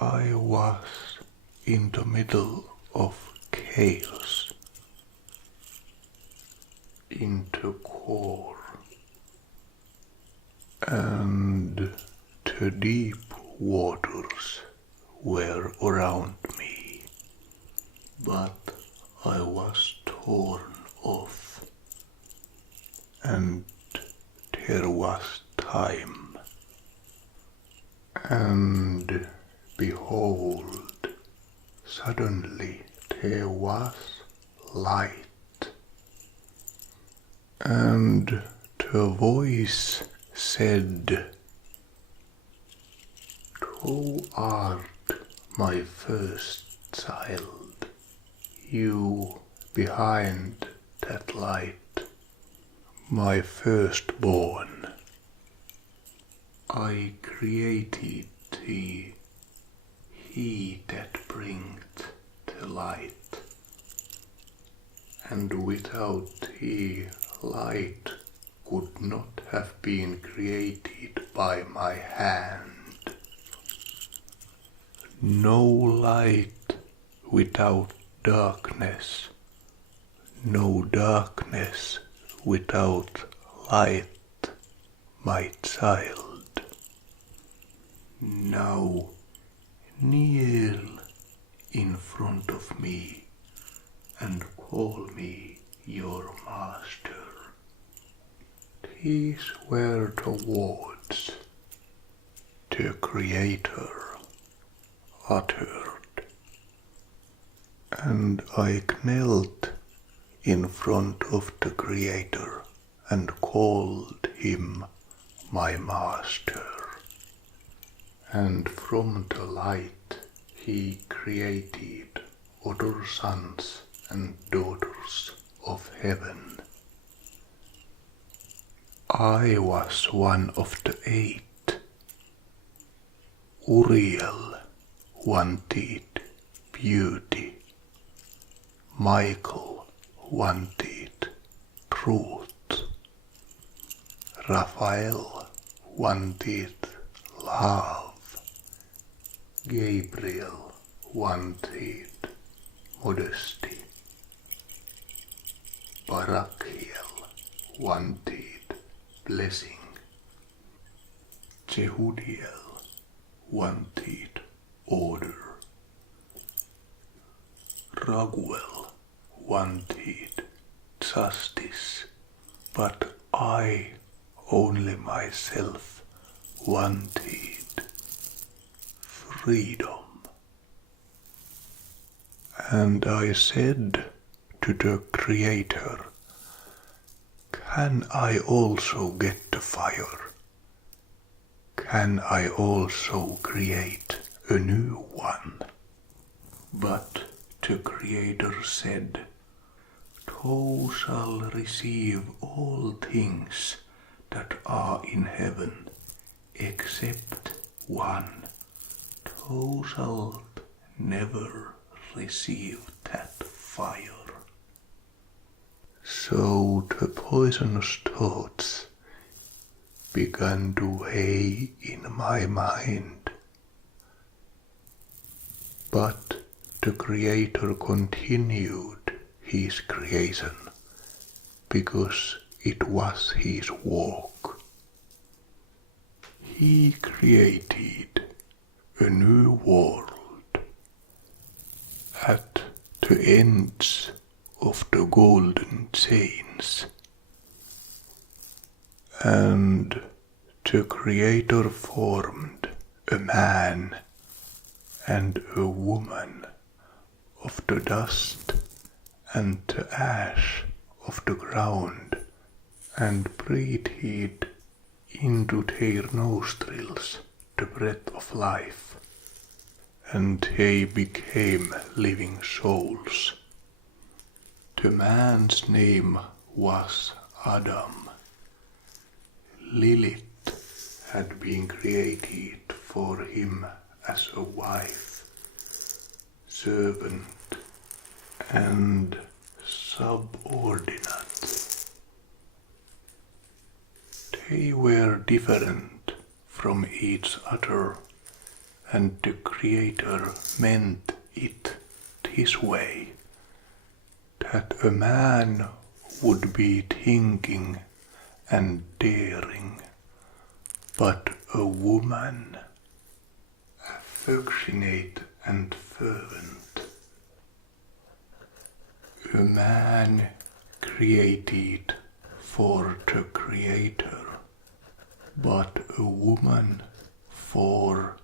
I was in the middle of chaos, into core, and the deep waters were around me, but I was torn off, and there was time, and behold, suddenly there was light, and the voice said, "Thou art my first child, you behind that light, my firstborn. I created thee, he that bringed the light, and without thee light could not have been created by my hand. No light without darkness, no darkness without light, my child. Now kneel in front of me and call me your master." These were the words the Creator uttered, and I knelt in front of the Creator and called him my master. And from the light he created other sons and daughters of heaven. I was one of the 8. Uriel wanted beauty. Michael wanted truth. Raphael wanted love. Gabriel wanted modesty. Barachiel wanted blessing. Jehudiel wanted order. Raguel wanted justice, but I only myself wanted freedom. And I said to the Creator, "Can I also get the fire? Can I also create a new one?" But the Creator said, "Thou shalt receive all things that are in heaven, except one. Thou shalt never receive that fire." So the poisonous thoughts began to weigh in my mind. But the Creator continued his creation, because it was his work. He created a new world at the ends of the golden chains, and the Creator formed a man and a woman of the dust and the ash of the ground, and breathed into their nostrils the breath of life, and they became living souls. The man's name was Adam. Lilith had been created for him as a wife, servant, and subordinate. They were different from each other and the Creator meant it this way, that a man would be thinking and daring, but a woman affectionate and fervent. A man created for the Creator, but a woman for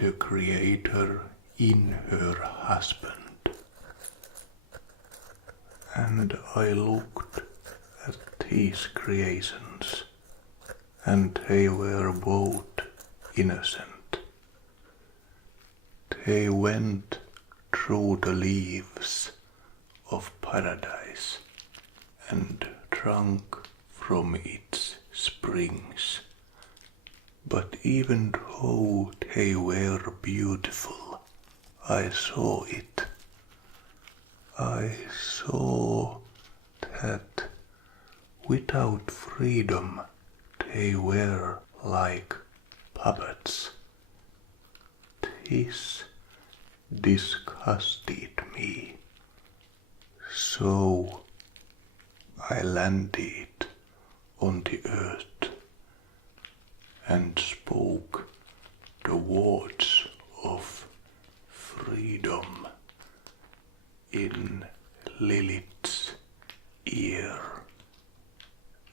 the Creator in her husband. And I looked at these creations, and they were both innocent. They went through the leaves of paradise and drank from its springs. But even though they were beautiful, I saw it. I saw that without freedom they were like puppets. This disgusted me. So I landed on the earth and spoke the words of freedom in Lilith's ear,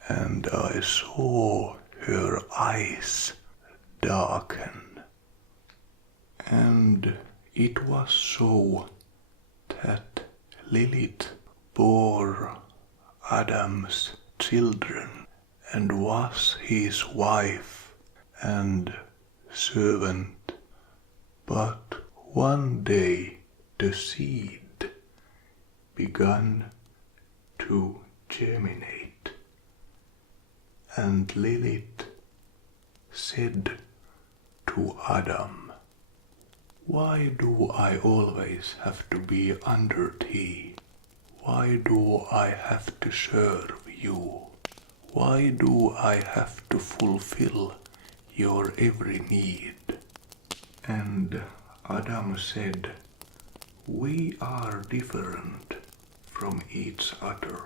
and I saw her eyes darken, and it was so that Lilith bore Adam's children and was his wife and servant. But one day the seed began to germinate, and Lilith said to Adam, "Why do I always have to be under thee? Why do I have to serve you? Why do I have to fulfill your every need?" And Adam said, "We are different from each other.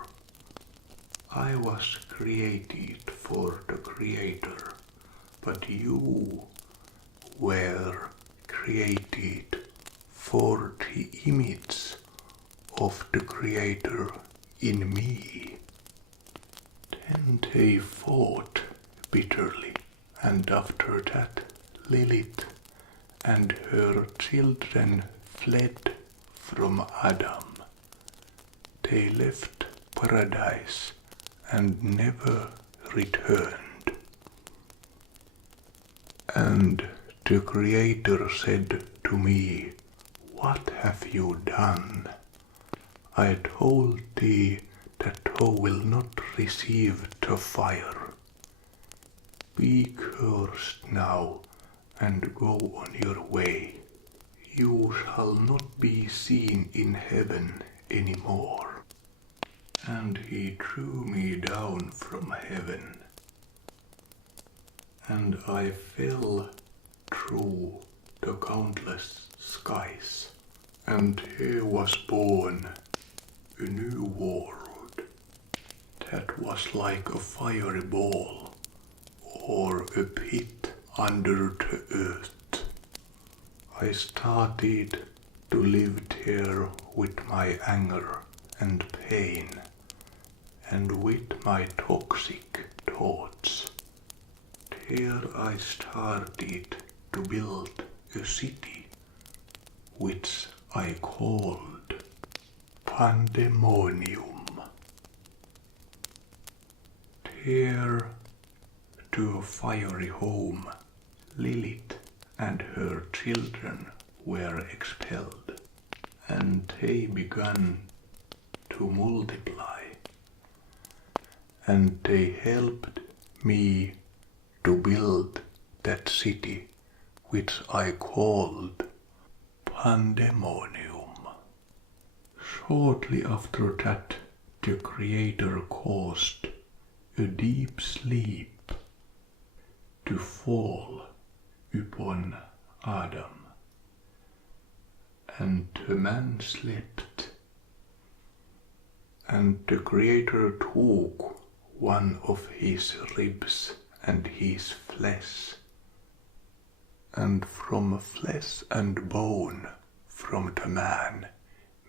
I was created for the Creator, but you were created for the image of the Creator in me." Then they fought bitterly, and after that Lilith and her children fled from Adam. They left paradise and never returned. And the Creator said to me, "What have you done? I told thee that thou wilt not receive the fire. Be cursed now and go on your way. You shall not be seen in heaven any more." And he threw me down from heaven, and I fell through the countless skies, and here was born a new world that was like a fiery ball or a pit under the earth. I started to live there with my anger and pain, and with my toxic thoughts. There I started to build a city which I called Pandemonium. There, to a fiery home, Lilith and her children were expelled, and they began to multiply, and they helped me to build that city which I called Pandemonium. Shortly after that, the Creator caused a deep sleep to fall upon Adam. And the man slept, and the Creator took one of his ribs and his flesh, and from flesh and bone from the man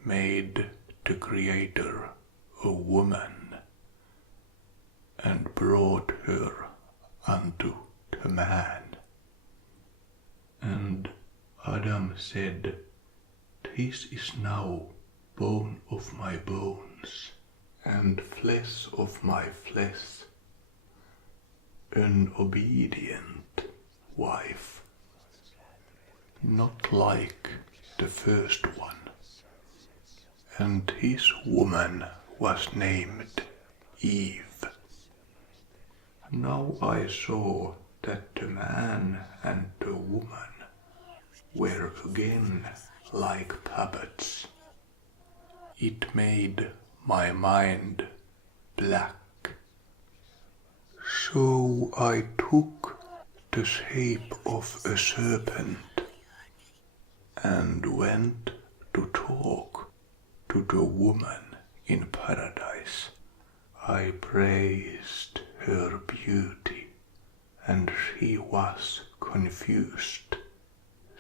made the Creator a woman, and brought her unto the man. And Adam said, This is now bone of my bones, and flesh of my flesh, an obedient wife, not like the first one. And his woman was named Eve. Now I saw that the man and the woman were again like puppets. It made my mind black. So I took the shape of a serpent and went to talk to the woman in paradise. I praised her beauty, and she was confused.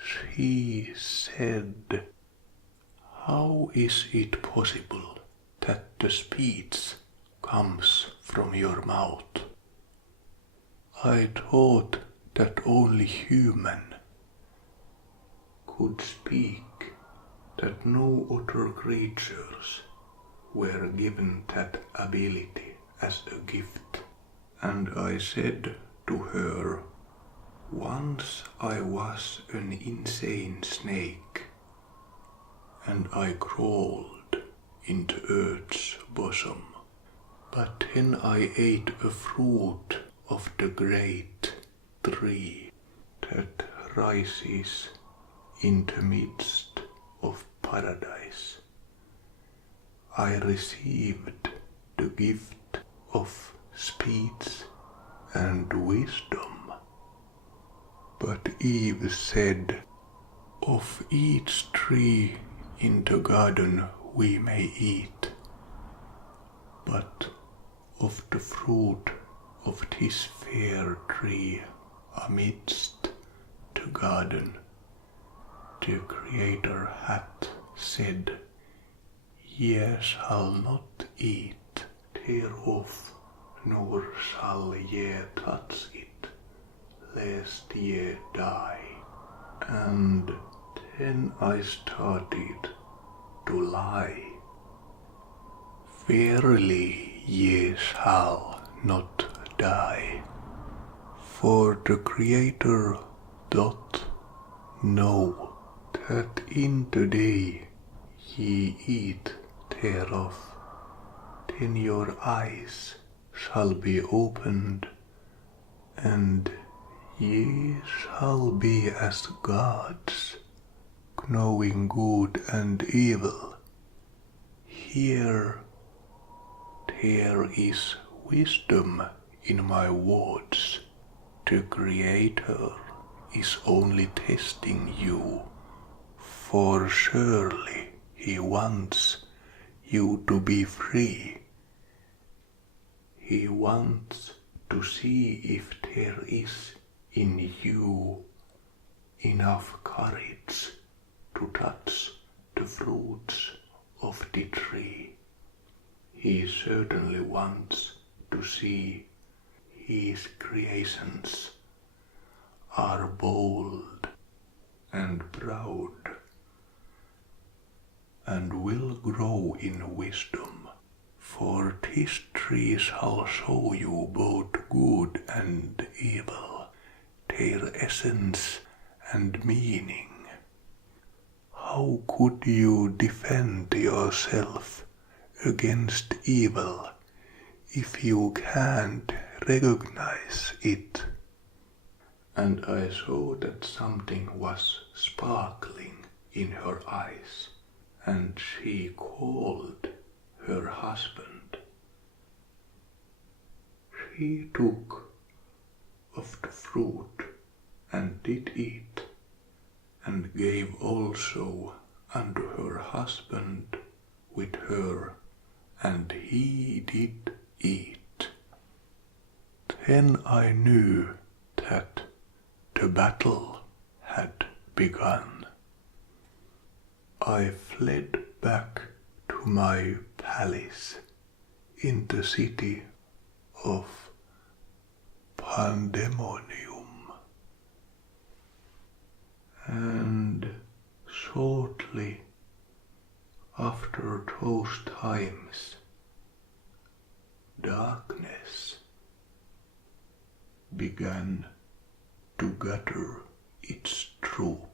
She said, How is it possible that the speech comes from your mouth? I thought that only human could speak, that no other creatures were given that ability as a gift. And I said to her, Once I was an insane snake, and I crawled into earth's bosom. But then I ate a fruit of the great tree that rises in the midst of paradise. I received the gift of speech and wisdom. But Eve said, Of each tree in the garden we may eat, but of the fruit of this fair tree amidst the garden, the Creator hath said, Ye shall not eat thereof, nor shall ye touch it, lest ye die. And then I started to lie. Verily ye shall not die, for the Creator doth know that in the day ye eat thereof, then your eyes shall be opened, and ye shall be as gods, knowing good and evil. Here there is wisdom in my words. The Creator is only testing you, for surely He wants you to be free. He wants to see if there is in you enough courage to touch the fruits of the tree. He certainly wants to see His creations are bold and proud and will grow in wisdom, for this tree shall show you both good and evil, their essence and meaning. How could you defend yourself against evil if you can't recognize it? And I saw that something was sparkling in her eyes, and she called her husband. She took of the fruit and did eat, and gave also unto her husband with her, and he did eat. Then I knew that the battle had begun. I fled back to my palace in the city of Pandemonium, and shortly after those times, darkness began to gather its troops.